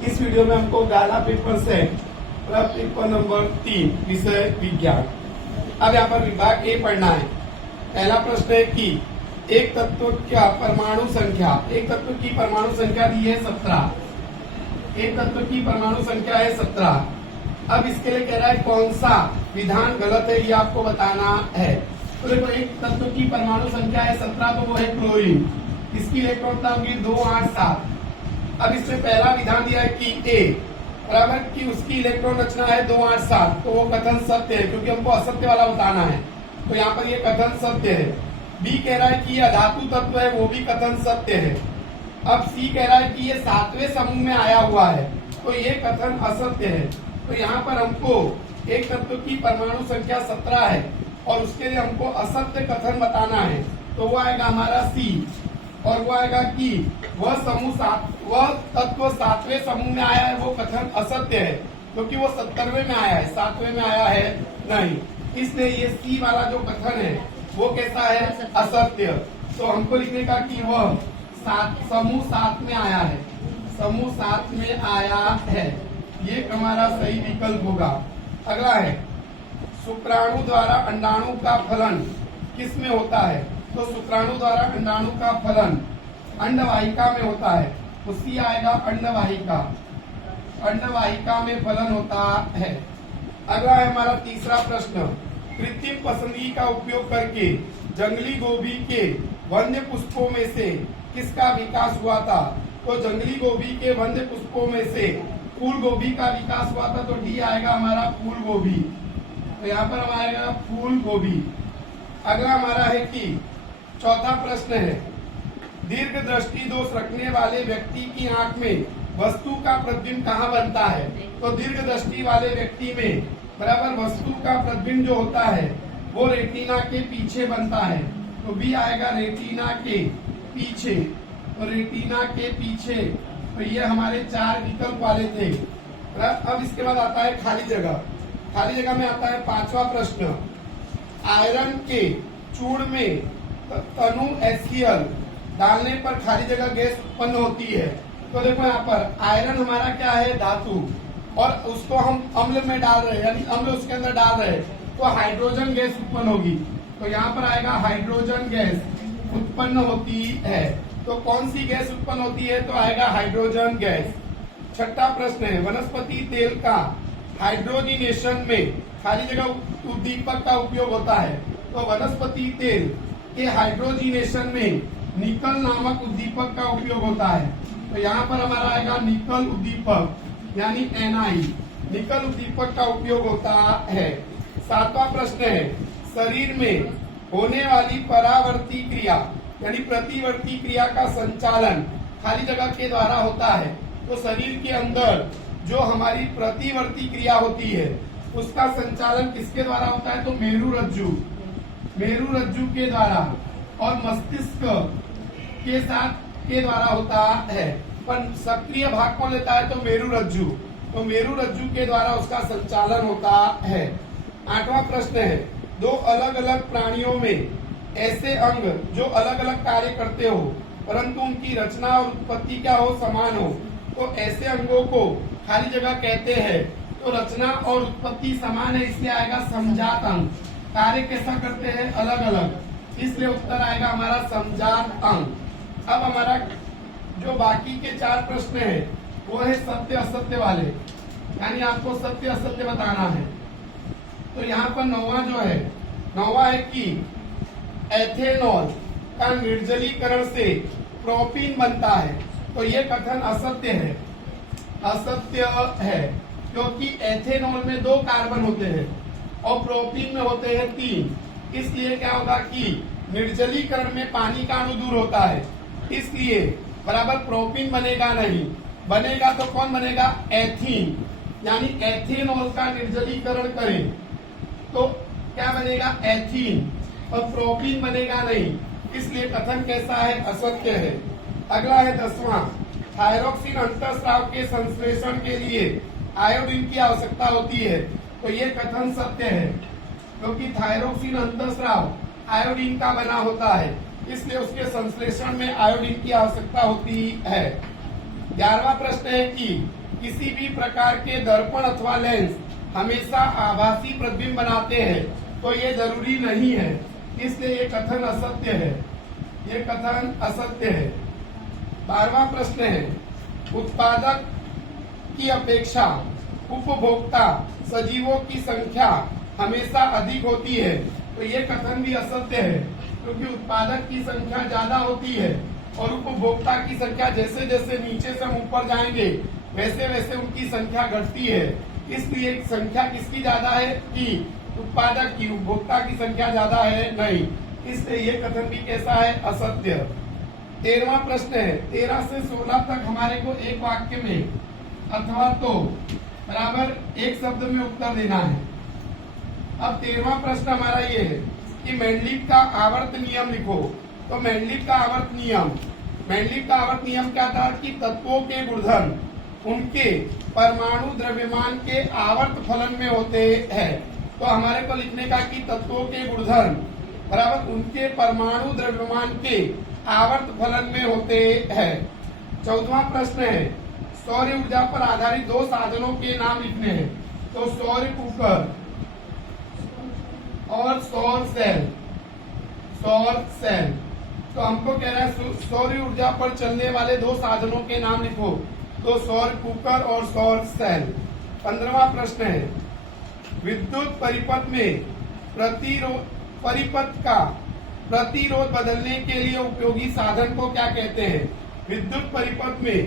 इस वीडियो में हमको गाला पेपर से पेपर नंबर 3 विषय विज्ञान। अब यहाँ पर विभाग ए पढ़ना है। पहला प्रश्न है कि एक तत्व का परमाणु संख्या, एक तत्व की परमाणु संख्या दी है 17। एक तत्व की परमाणु संख्या है 17। अब इसके लिए कह रहा है कौन सा विधान गलत है, ये आपको बताना है। तो देखो, एक तत्व की परमाणु संख्या है 17, तो वो है क्लोरीन। इसकी इलेक्ट्रॉन होगी 2, 8, 7। अब इसमें पहला विधान दिया है कि ए बराबर की उसकी इलेक्ट्रॉन रचना है 2, 8, 7, तो वो कथन सत्य है, क्योंकि हमको असत्य वाला बताना है। तो यहाँ पर ये कथन सत्य है। बी कह रहा है कि ये अधातु तत्व है, वो भी कथन सत्य है। अब सी कह रहा है कि ये 7वें समूह में आया हुआ है, तो ये कथन असत्य है। तो यहाँ पर हमको एक तत्व की परमाणु संख्या 17 है और उसके लिए हमको असत्य कथन बताना है, तो वो आएगा हमारा सी। और वो आएगा कि वह तत्व 7वें समूह में आया है, वो कथन असत्य है, क्योंकि वो 70वें में आया है, 7वें में आया है नहीं। इसलिए ये सी वाला जो कथन है वो कैसा है, असत्य। तो हमको लिखने का कि वह समूह 7 में आया है, समूह 7 में आया है, ये हमारा सही विकल्प होगा। अगला है शुक्राणु द्वारा अंडाणु का फलन किस में होता है? तो शुक्राणु द्वारा अंडाणु का फलन अंडवाहिका में होता है, तो सी आएगा अंडवाहिका। अंडवाहिका में फलन होता है। अगला है हमारा तीसरा प्रश्न, कृत्रिम पसंदगी का उपयोग करके जंगली गोभी के वन्य पुष्पों में से किसका विकास हुआ था? तो जंगली गोभी के वन्य पुष्पों में से फूल गोभी का विकास हुआ था, तो डी आएगा हमारा फूल गोभी। तो यहाँ पर हमारा आएगा फूल गोभी। अगला हमारा है कि चौथा प्रश्न है, दीर्घ दृष्टि दोष रखने वाले व्यक्ति की आंख में वस्तु का प्रतिबिंब कहाँ बनता है? तो दीर्घ दृष्टि वाले व्यक्ति में बराबर वस्तु का प्रतिबिंब जो होता है वो रेटिना के पीछे बनता है, तो बी आएगा रेटिना के पीछे। तो रेटिना के पीछे, तो ये हमारे 4 विकल्प वाले थे। अब इसके बाद आता है खाली जगह। खाली जगह में आता है 5वां प्रश्न, आयरन के चूर्ण में तनु HCl डालने पर खाली जगह गैस उत्पन्न होती है। तो देखो यहाँ पर आयरन हमारा क्या है, धातु, और उसको हम अम्ल में डाल रहे हैं, यानी अम्ल उसके अंदर डाल रहे हैं, तो हाइड्रोजन गैस उत्पन्न होगी। तो यहाँ पर आएगा हाइड्रोजन गैस उत्पन्न होती है। तो कौन सी गैस उत्पन्न होती है? तो आएगा हाइड्रोजन गैस। छठा प्रश्न है, वनस्पति तेल का हाइड्रोजिनेशन में खाली जगह उद्दीपक का उपयोग होता है। तो वनस्पति तेल के हाइड्रोजिनेशन में निकल नामक उद्दीपक का उपयोग होता है। तो यहाँ पर हमारा आएगा निकल उद्दीपक, यानी NI, निकल उद्दीपक का उपयोग होता है। 7वां प्रश्न है, शरीर में होने वाली परावर्ती क्रिया यानी प्रतिवर्ती क्रिया का संचालन खाली जगह के द्वारा होता है। तो शरीर के अंदर जो हमारी प्रतिवर्ती क्रिया होती है उसका संचालन किसके द्वारा होता है? तो मेरुरज्जु, मेरुरज्जु के द्वारा, और मस्तिष्क के साथ के द्वारा होता है। पर सक्रिय भाग कौन लेता है? तो मेरुरज्जु। तो मेरुरज्जु के द्वारा उसका संचालन होता है। 8वां प्रश्न है, दो अलग अलग प्राणियों में ऐसे अंग जो अलग अलग कार्य करते हो परंतु उनकी रचना और उत्पत्ति क्या हो, समान हो, तो ऐसे अंगों को खाली जगह कहते हैं। तो रचना और उत्पत्ति समान है, इसलिए आएगा समजात अंग। कार्य कैसा करते हैं? अलग अलग, इसलिए उत्तर आएगा हमारा समजात अंग। अब हमारा जो बाकी के 4 प्रश्न है वो है सत्य असत्य वाले, यानी आपको सत्य असत्य बताना है। तो यहाँ पर 9वां जो है, 9वां है कि एथेनॉल का निर्जलीकरण से प्रोपीन बनता है, तो ये कथन असत्य है, असत्य है, क्योंकि एथेनॉल में 2 कार्बन होते हैं और प्रोपीन में होते हैं 3। इसलिए क्या होगा कि निर्जलीकरण में पानी का अणु दूर होता है, इसलिए बराबर प्रोपीन बनेगा नहीं। बनेगा तो कौन बनेगा? एथीन, यानी एथेनॉल का निर्जलीकरण करें तो क्या बनेगा? एथीन, और प्रोपीन बनेगा नहीं, इसलिए कथन कैसा है? असत्य है। अगला है 10वां, थायरोक्सिन अंतःस्राव के संश्लेषण के लिए आयोडीन की आवश्यकता होती है, तो ये कथन सत्य है, क्योंकि थायरोक्सिन अंतःस्राव आयोडीन का बना होता है, इसलिए उसके संश्लेषण में आयोडीन की आवश्यकता होती है। 11वां प्रश्न है कि किसी भी प्रकार के दर्पण अथवा लेंस हमेशा आभासी प्रतिबिंब बनाते हैं, तो ये जरूरी नहीं है, इसलिए ये कथन असत्य है। ये कथन असत्य है। 12वां प्रश्न है, उत्पादक की अपेक्षा उपभोक्ता सजीवों की संख्या हमेशा अधिक होती है, तो ये कथन भी असत्य है, क्योंकि उत्पादक की संख्या ज्यादा होती है और उपभोक्ता की संख्या जैसे जैसे नीचे से हम ऊपर जाएंगे वैसे वैसे उनकी संख्या घटती है। इसलिए संख्या किसकी ज्यादा है कि उत्पादक की, उपभोक्ता की संख्या ज्यादा है नहीं, इसलिए ये कथन भी कैसा है, असत्य। 13वां प्रश्न है, 13 से 16 तक हमारे को एक वाक्य में अथवा तो बराबर एक शब्द में उत्तर देना है। अब 13वां प्रश्न हमारा ये है कि मेंडलीव का आवर्त नियम लिखो। तो मेंडलीव का आवर्त नियम क्या था कि तत्वों के गुणधर्म उनके परमाणु द्रव्यमान के आवर्त फलन में होते हैं। तो हमारे को लिखने का कि तत्वों के गुणधर्म बराबर उनके परमाणु द्रव्यमान के आवर्त फलन में होते हैं। 14वां प्रश्न है, सौर ऊर्जा पर आधारित दो साधनों के नाम लिखने हैं। तो सौर कुकर और सौर सेल। तो हमको कह रहा है सौर ऊर्जा पर चलने वाले दो साधनों के नाम लिखो। तो सौर कुकर और सौर सेल। 15वां प्रश्न है, विद्युत परिपथ में परिपथ का प्रतिरोध बदलने के लिए उपयोगी साधन को क्या कहते हैं? विद्युत परिपथ में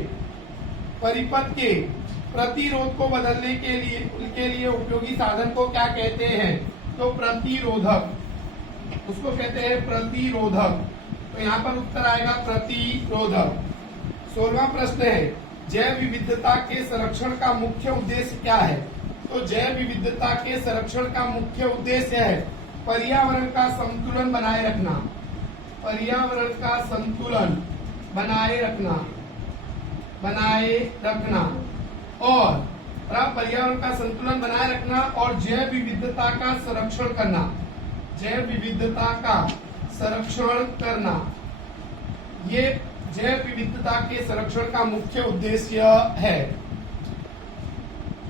परिपथ के प्रतिरोध को बदलने के लिए उपयोगी साधन को क्या कहते हैं? तो प्रतिरोधक, उसको कहते हैं प्रतिरोधक। तो यहाँ पर उत्तर आएगा प्रतिरोधक। 16वां प्रश्न है, जैव विविधता के संरक्षण का मुख्य उद्देश्य क्या है? तो जैव विविधता के संरक्षण का मुख्य उद्देश्य है पर्यावरण का संतुलन बनाए रखना। पर्यावरण का संतुलन बनाए रखना और पर्यावरण का संतुलन बनाए रखना और जैव विविधता का संरक्षण करना। जैव विविधता का संरक्षण करना, ये जैव विविधता के संरक्षण का मुख्य उद्देश्य है।